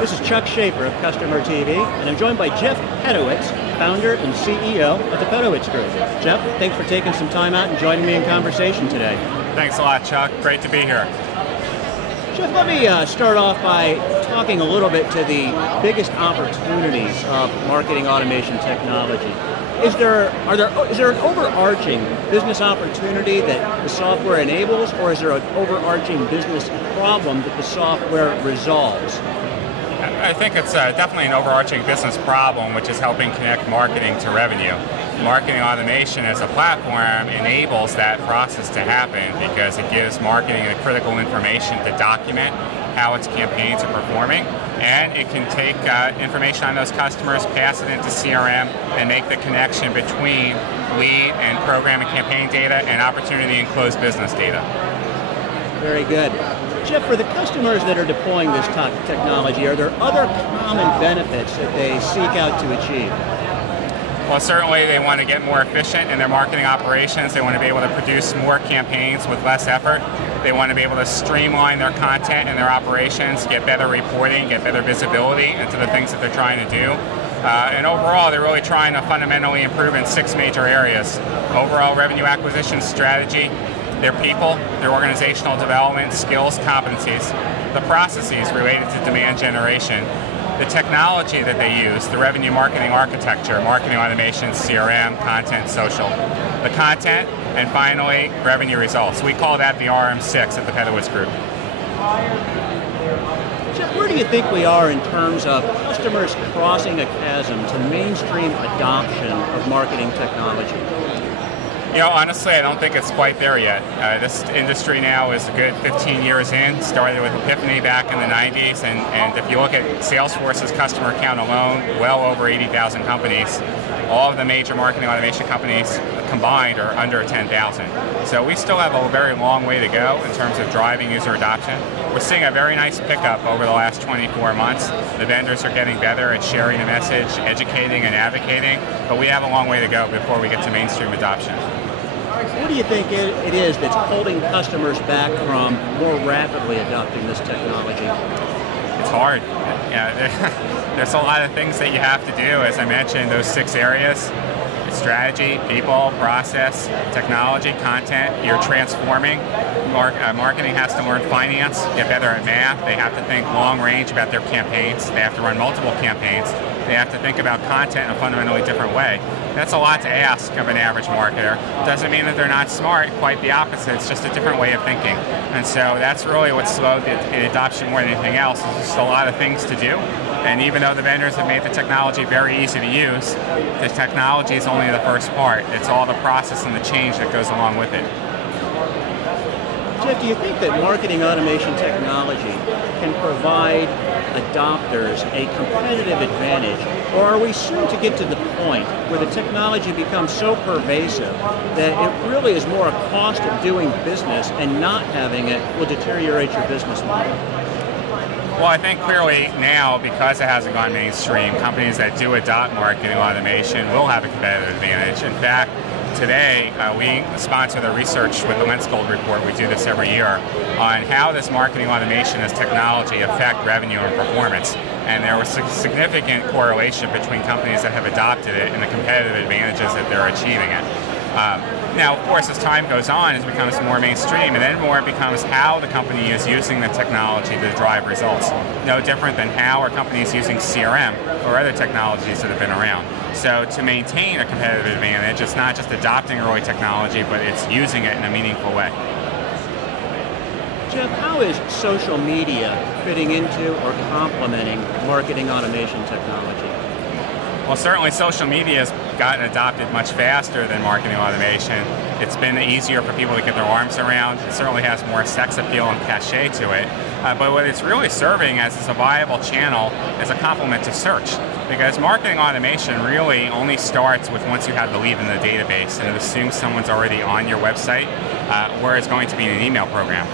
This is Chuck Schaefer of Customer TV, and I'm joined by Jeff Pedowitz, founder and CEO of the Pedowitz Group. Jeff, thanks for taking some time out and joining me in conversation today. Thanks a lot, Chuck. Great to be here. Jeff, let me start off by talking a little bit to the biggest opportunities of marketing automation technology. Is there an overarching business opportunity that the software enables, or is there an overarching business problem that the software resolves? I think it's definitely an overarching business problem, which is helping connect marketing to revenue. Marketing automation as a platform enables that process to happen because it gives marketing the critical information to document how its campaigns are performing, and it can take information on those customers, pass it into CRM, and make the connection between lead and program and campaign data and opportunity and closed business data. Very good. Jeff, for the customers that are deploying this technology, are there other common benefits that they seek out to achieve? Well, certainly they want to get more efficient in their marketing operations. They want to be able to produce more campaigns with less effort. They want to be able to streamline their content and their operations, get better reporting, get better visibility into the things that they're trying to do. And overall, they're really trying to fundamentally improve in 6 major areas: overall revenue acquisition strategy, their people, their organizational development, skills, competencies, the processes related to demand generation, the technology that they use, the revenue marketing architecture, marketing automation, CRM, content, social, the content, and finally, revenue results. We call that the RM6 at the Pedowitz Group. Jeff, where do you think we are in terms of customers crossing a chasm to mainstream adoption of marketing technology? You know, honestly, I don't think it's quite there yet. This industry now is a good 15 years in. Started with Epiphany back in the 90s, and if you look at Salesforce's customer count alone, well over 80,000 companies. All of the major marketing automation companies combined are under 10,000. So we still have a very long way to go in terms of driving user adoption. We're seeing a very nice pickup over the last 24 months. The vendors are getting better at sharing the message, educating and advocating, but we have a long way to go before we get to mainstream adoption. What do you think it is that's holding customers back from more rapidly adopting this technology? It's hard. There's a lot of things that you have to do. As I mentioned, those 6 areas: strategy, people, process, technology, content. You're transforming. Marketing has to learn finance, get better at math. They have to think long range about their campaigns. They have to run multiple campaigns. They have to think about content in a fundamentally different way. That's a lot to ask of an average marketer. Doesn't mean that they're not smart, quite the opposite. It's just a different way of thinking. And so that's really what slowed the adoption more than anything else. There's just a lot of things to do. And even though the vendors have made the technology very easy to use, the technology is only the first part. It's all the process and the change that goes along with it. Jeff, do you think that marketing automation technology can provide adopters a competitive advantage, or are we soon to get to the point where the technology becomes so pervasive that it really is more a cost of doing business, and not having it will deteriorate your business model? Well, I think clearly now, because it hasn't gone mainstream, companies that do adopt marketing automation will have a competitive advantage. In fact, today, we sponsor the research with the Lensgold report. We do this every year on how does marketing automation as technology affect revenue and performance. And there was a significant correlation between companies that have adopted it and the competitive advantages that they're achieving it. Now, of course, as time goes on, it becomes more mainstream, and then more it becomes how the company is using the technology to drive results. No different than how a company is using CRM or other technologies that have been around. So to maintain a competitive advantage, it's not just adopting early technology, but it's using it in a meaningful way. Jeff, how is social media fitting into or complementing marketing automation technology? Well, certainly social media has gotten adopted much faster than marketing automation. It's been easier for people to get their arms around. It certainly has more sex appeal and cachet to it. But what it's really serving as is a viable channel as a complement to search. Because marketing automation really only starts with once you have the lead in the database, and it assumes someone's already on your website, where it's going to be in an email program.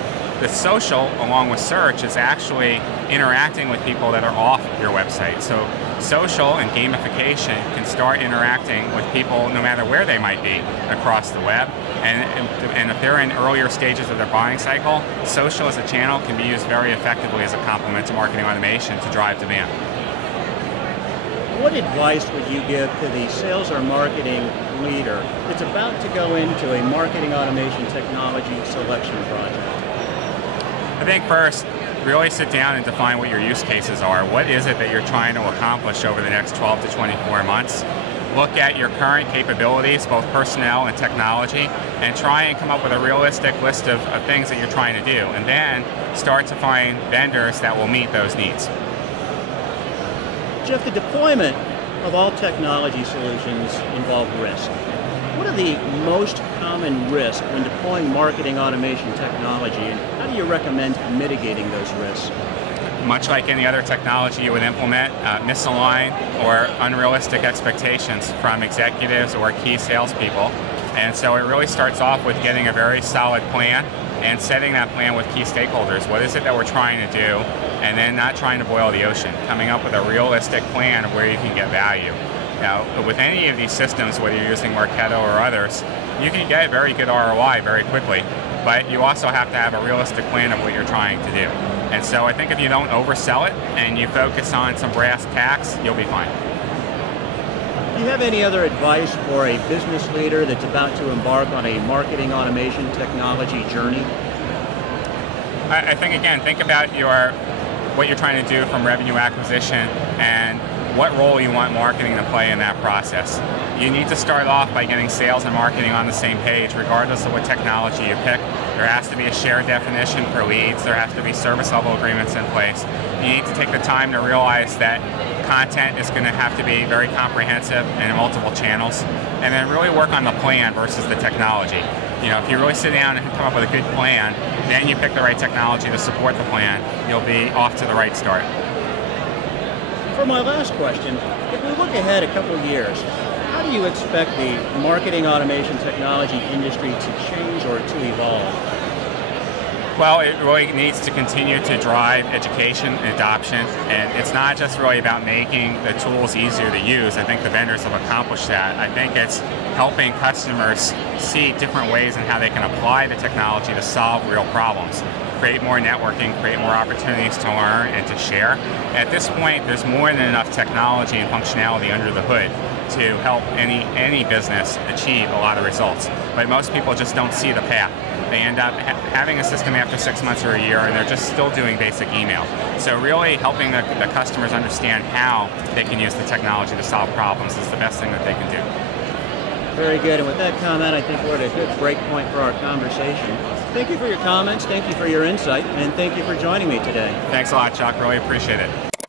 The social, along with search, is actually interacting with people that are off your website. So social and gamification can start interacting with people no matter where they might be across the web. And if they're in earlier stages of their buying cycle, social as a channel can be used very effectively as a complement to marketing automation to drive demand. What advice would you give to the sales or marketing leader that's about to go into a marketing automation technology selection project? I think first, really sit down and define what your use cases are. What is it that you're trying to accomplish over the next 12 to 24 months? Look at your current capabilities, both personnel and technology, and try and come up with a realistic list of things that you're trying to do. And then start to find vendors that will meet those needs. Jeff, the deployment of all technology solutions involve risk. What are the most common risks when deploying marketing automation technology, and how do you recommend mitigating those risks? Much like any other technology you would implement, misaligned or unrealistic expectations from executives or key salespeople. And so it really starts off with getting a very solid plan and setting that plan with key stakeholders. What is it that we're trying to do? And then not trying to boil the ocean, coming up with a realistic plan of where you can get value. Now, with any of these systems, whether you're using Marketo or others, you can get very good ROI very quickly, but you also have to have a realistic plan of what you're trying to do. And so I think if you don't oversell it and you focus on some brass tacks, you'll be fine. Do you have any other advice for a business leader that's about to embark on a marketing automation technology journey? I think, again, think about what you're trying to do from revenue acquisition and what role you want marketing to play in that process. You need to start off by getting sales and marketing on the same page, regardless of what technology you pick. There has to be a shared definition for leads. There has to be service level agreements in place. You need to take the time to realize that content is going to have to be very comprehensive and in multiple channels, and then really work on the plan versus the technology. You know, if you really sit down and come up with a good plan, then you pick the right technology to support the plan, you'll be off to the right start. For my last question, if we look ahead a couple of years, how do you expect the marketing automation technology industry to change or to evolve? Well, it really needs to continue to drive education and adoption, and it's not just really about making the tools easier to use. I think the vendors have accomplished that. I think it's helping customers see different ways in how they can apply the technology to solve real problems. Create more networking, create more opportunities to learn and to share. At this point, there's more than enough technology and functionality under the hood to help any business achieve a lot of results. But most people just don't see the path. They end up having a system after 6 months or a year, and they're just still doing basic email. So really helping the customers understand how they can use the technology to solve problems is the best thing that they can do. Very good, and with that comment, I think we're at a good break point for our conversation. Thank you for your comments, thank you for your insight, and thank you for joining me today. Thanks a lot, Chuck. Really appreciate it.